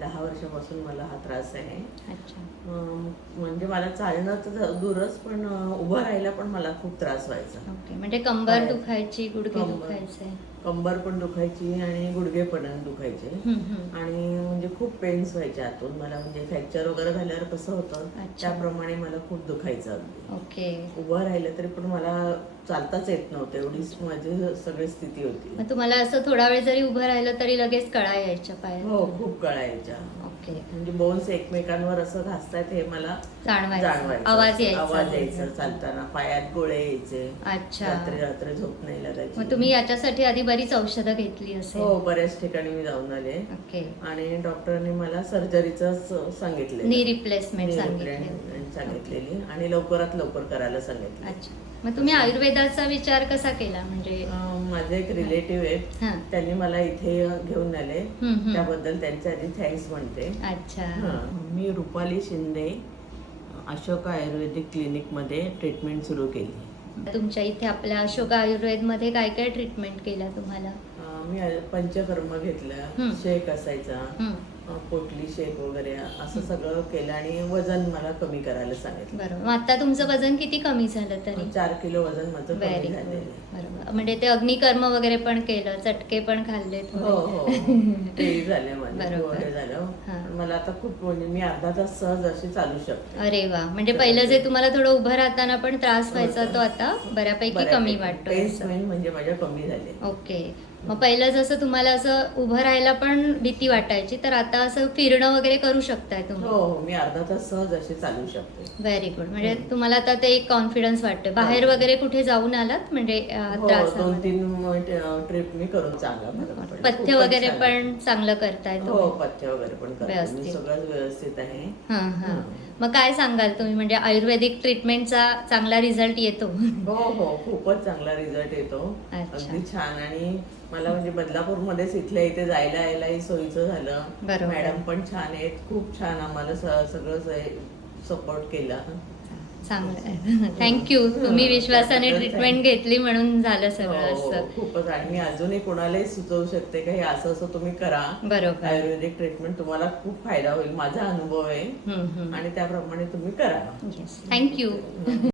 10 वर्षापासून मला हा त्रास आहे. अच्छा. म्हणजे मला चालणं तर दूरच, पण उभं राहायला पण मला खूप त्रास व्हायचा. ओके, म्हणजे कंबर पाय- दुखायची, गुडघे कंबर. दुखायचे. कंबर पण दुखायची आणि गुडघे पण दुखायचे. आणि म्हणजे खूप पेन्स व्हायचे आतून मला, म्हणजे फ्रॅक्चर वगैरे झाल्यावर कसं होतं अच्छा. त्याप्रमाणे मला खूप दुखायचं अगदी. ओके. उभं राहिलं तरी पण मला चालताच येत नव्हतं, एवढीच माझी सगळी स्थिती होती. मग तुम्हाला असं थोडा वेळ जरी उभं राहिलं तरी लगेच कळा यायच्या पायात? हो, खूप कळायच्या. ओके. म्हणजे बोन्स एकमेकांवर असं घासतायत हे मला जाणवायचं. आवाज यायचा चालताना, पायात गोळे यायचे. अच्छा. रात्री झोप नाही लागायची. मग तुम्ही याच्यासाठी आधी बरीच औषधं घेतली असेल? हो, बऱ्याच ठिकाणी मी जाऊन आले. ओके. आणि डॉक्टरांनी मला सर्जरीच सांगितले, नी रिप्लेसमेंट सांगितलेली आणि लवकरात लवकर करायला सांगितलं. अच्छा. मग तुम्ही आयुर्वेदाचा विचार कसा केला? म्हणजे माझे एक रिलेटिव्ह आहेत, हां. त्यांनी मला इथे घेऊन आले. त्याबद्दल त्यांचे आधी थँक्स म्हणते. अच्छा. मी रुपाली शिंदे अशोक आयुर्वेदिक क्लिनिकमध्ये ट्रीटमेंट सुरू केली. तुमच्या इथे आपल्या अशोक आयुर्वेदमध्ये काय काय ट्रीटमेंट केल्या तुम्हाला? मी पंचकर्म घेतलं, शेक असायचा, पोटली शेक वगैरे असं सगळं केलं आणि वजन मला कमी करायला सांगितलं. बरोबर. मग आता तुमचं वजन किती कमी झालं तरी? 4 किलो वजन माझं व्हेरी कमी गुड. झालेलं. बरोबर. म्हणजे ते अग्निकर्म वगैरे पण केलं, चटके पण खाल्ले हो हो, तेही झाले माझे. बरोबर. हे झालं. हां. पण मला आता खूप, म्हणजे मी अर्धा तास सहज अशी चालू शकते. अरे वा. म्हणजे पहिलं जे तुम्हाला थोडं उभं राहताना पण त्रास व्हायचा तो आता बऱ्यापैकी कमी वाटतो. पेन्स म्हणजे माझ्या कमी झाले. ओके. मग पहिलं जसं तुम्हाला असं उभं राहायला पण भीती वाटायची, तर आता असं फिरणं वगैरे करू शकताय तुम्ही? हो हो, मी अर्धा तास सहज अशी चालू शकते. Very good. म्हणजे तुम्हाला आता ते एक कॉन्फिडन्स वाटतं. बाहेर वगैरे कुठे जाऊन आलात म्हणजे त्रास? 2-3 ट्रिप मी करून चांगला पथ्य वगैरे पण चांगलं करताय हो, तुम्ही? पथ्य वगैरे पण करते मी, व्यवस्थित. सगळं व्यवस्थित आहे. हां हां. मग काय सांगाल तुम्ही, म्हणजे आयुर्वेदिक ट्रीटमेंटचा चांगला रिझल्ट येतो? हो हो, खूपच चांगला रिझल्ट येतो. अच्छा. अगदी छान. आणि मला म्हणजे बदलापूरमध्येच इथल्या इथे जायला यायलाही सोयीचं झालं. बरोबर. मॅडम पण छान आहेत, खूप छान आम्हाला सगळं सपोर्ट केला. चांगलं आहे. थँक्यू. तुम्ही विश्वासाने ट्रीटमेंट घेतली म्हणून झालं सगळं हो, असं. खूपच. आणि मी अजूनही कोणालाही सुचवू शकते का हे असं असं तुम्ही करा. बरोबर. आयुर्वेदिक ट्रीटमेंट तुम्हाला खूप फायदा होईल, माझा अनुभव आहे. आणि त्याप्रमाणे तुम्ही करा. थँक्यू.